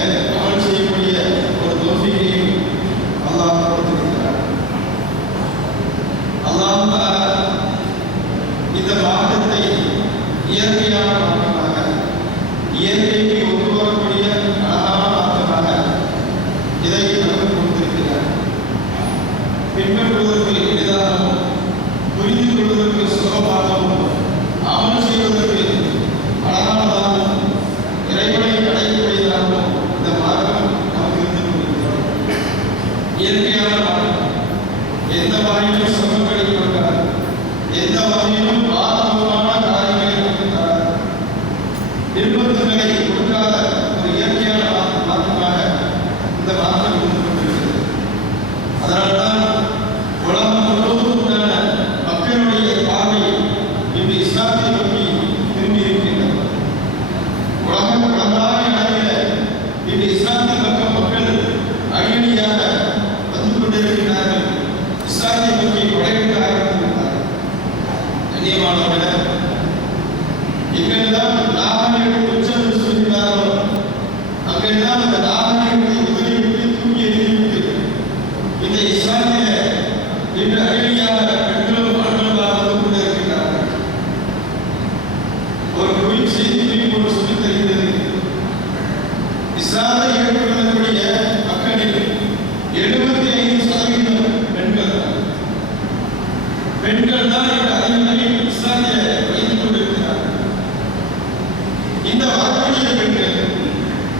Amén.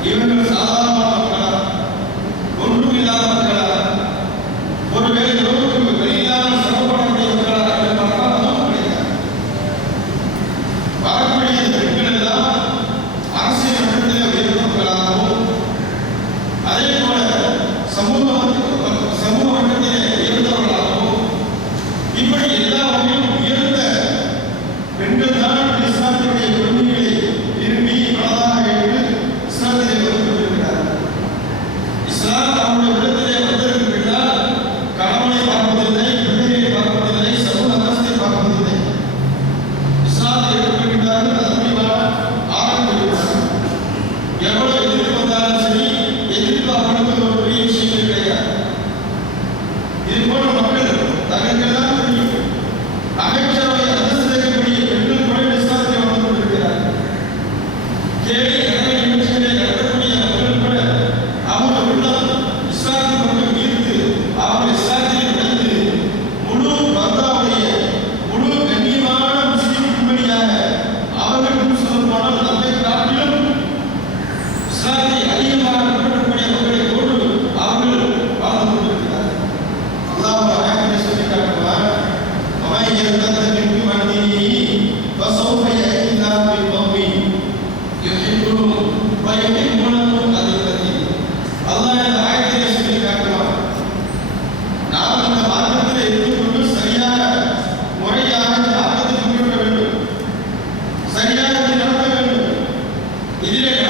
இவர்கள் சாதாரண దీనికోసం తగ్గలేదు తగ్గ ఆమె ഇതിലെ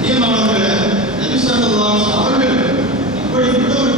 பிரியமானவர்களே நபி சல்லல்லாஹு அவர்கள் இப்படிப்பட்ட ஒரு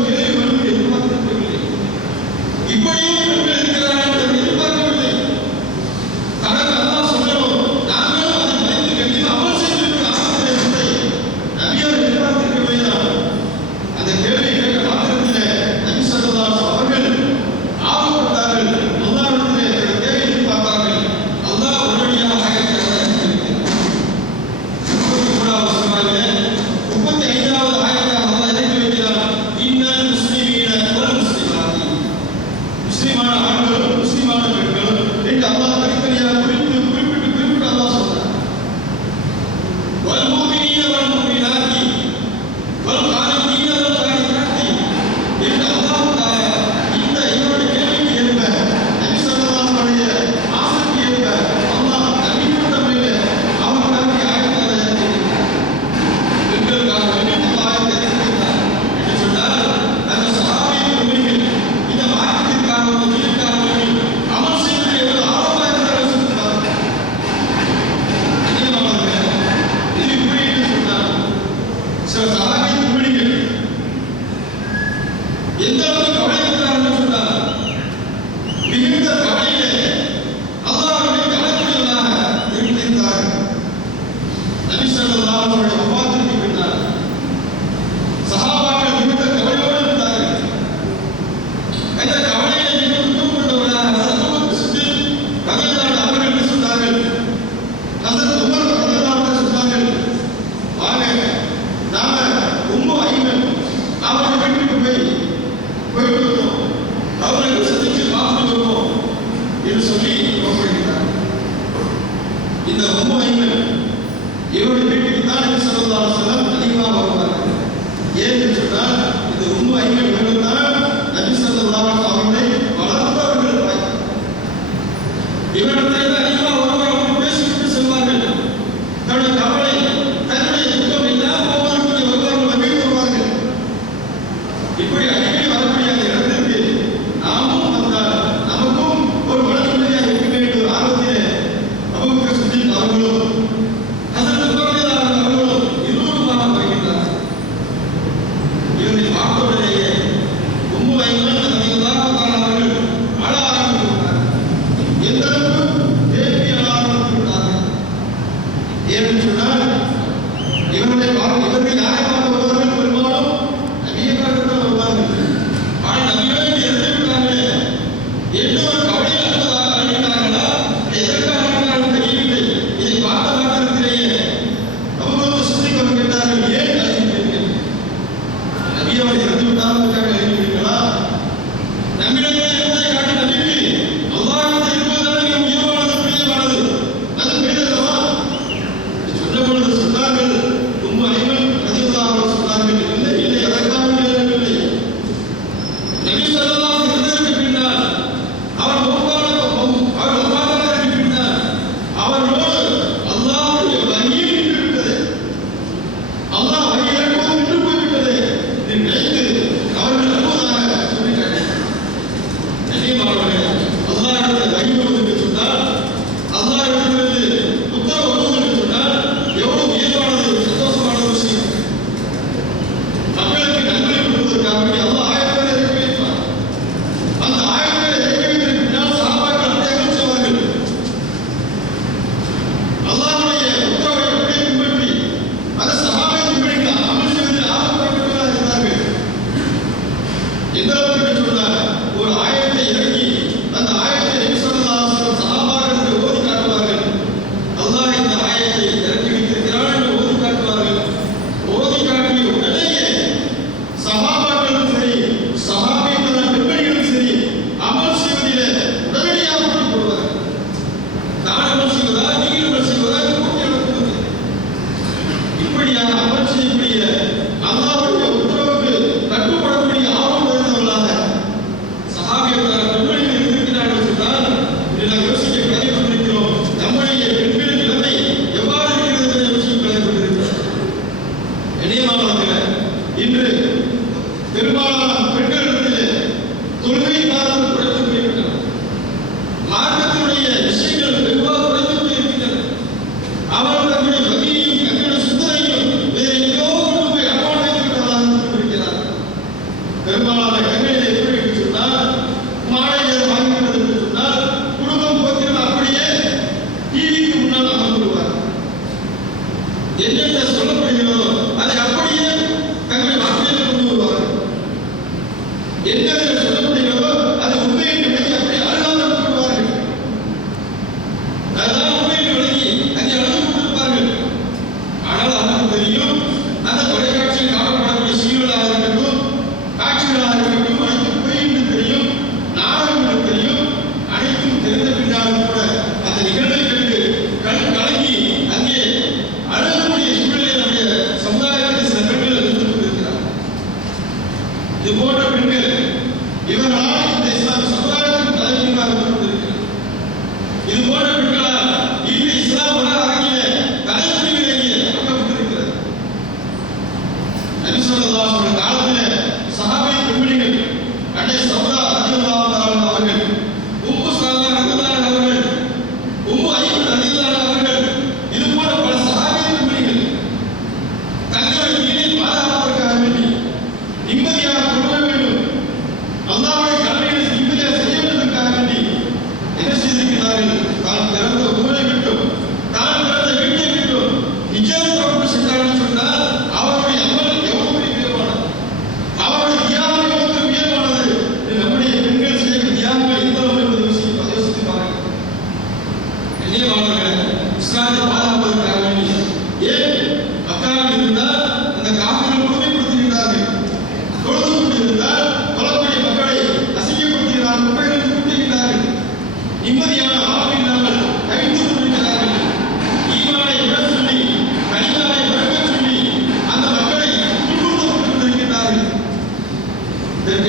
நாம ரொம்ப ஐவன் அவரை வீட்டுக்கு போய் போயிட்டு இருக்கோம் அவரை சந்திச்சு என்று சொல்லி ஒப்படைத்தார் இந்த ரொம்ப ஐவன் இவருடைய வீட்டுக்கு தான் சொல்லலாம் அதிகமாக வருவார்கள். ஏன்னு சொன்னால் இந்த உண்மை ஐவன்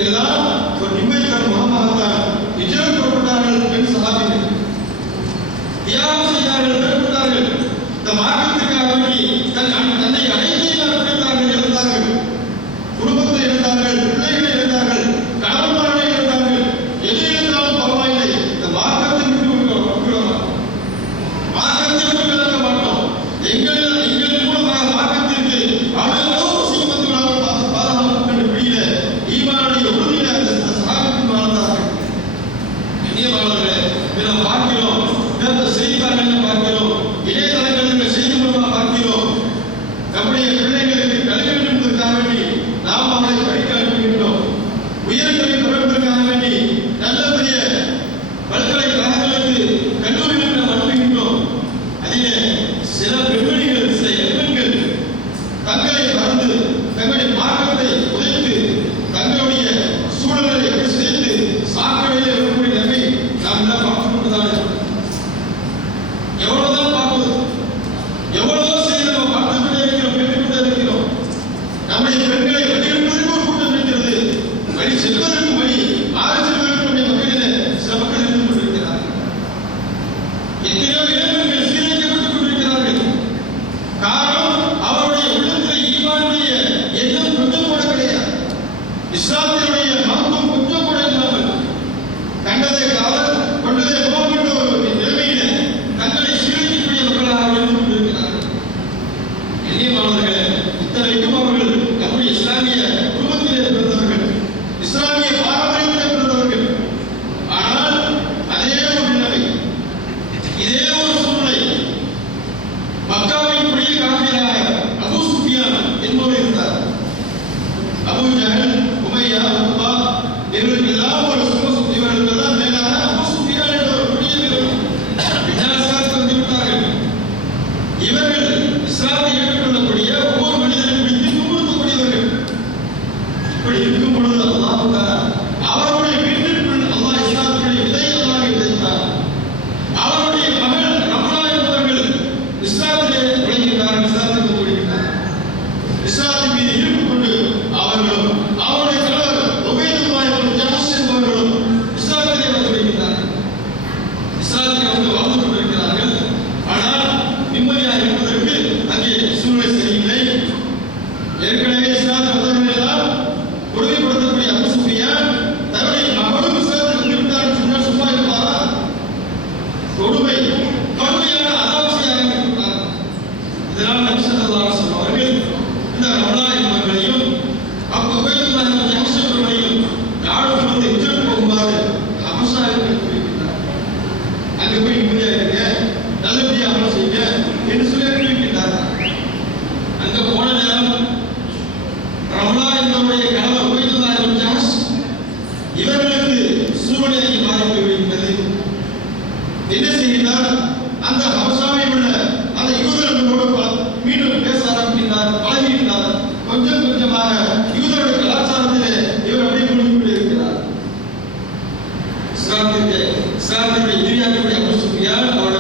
எல்லாம் ஒரு நிம்மதி தரும் முகமாகத்தான் விஜயம் தன் தன்னை sabe, alegria, glória, glória,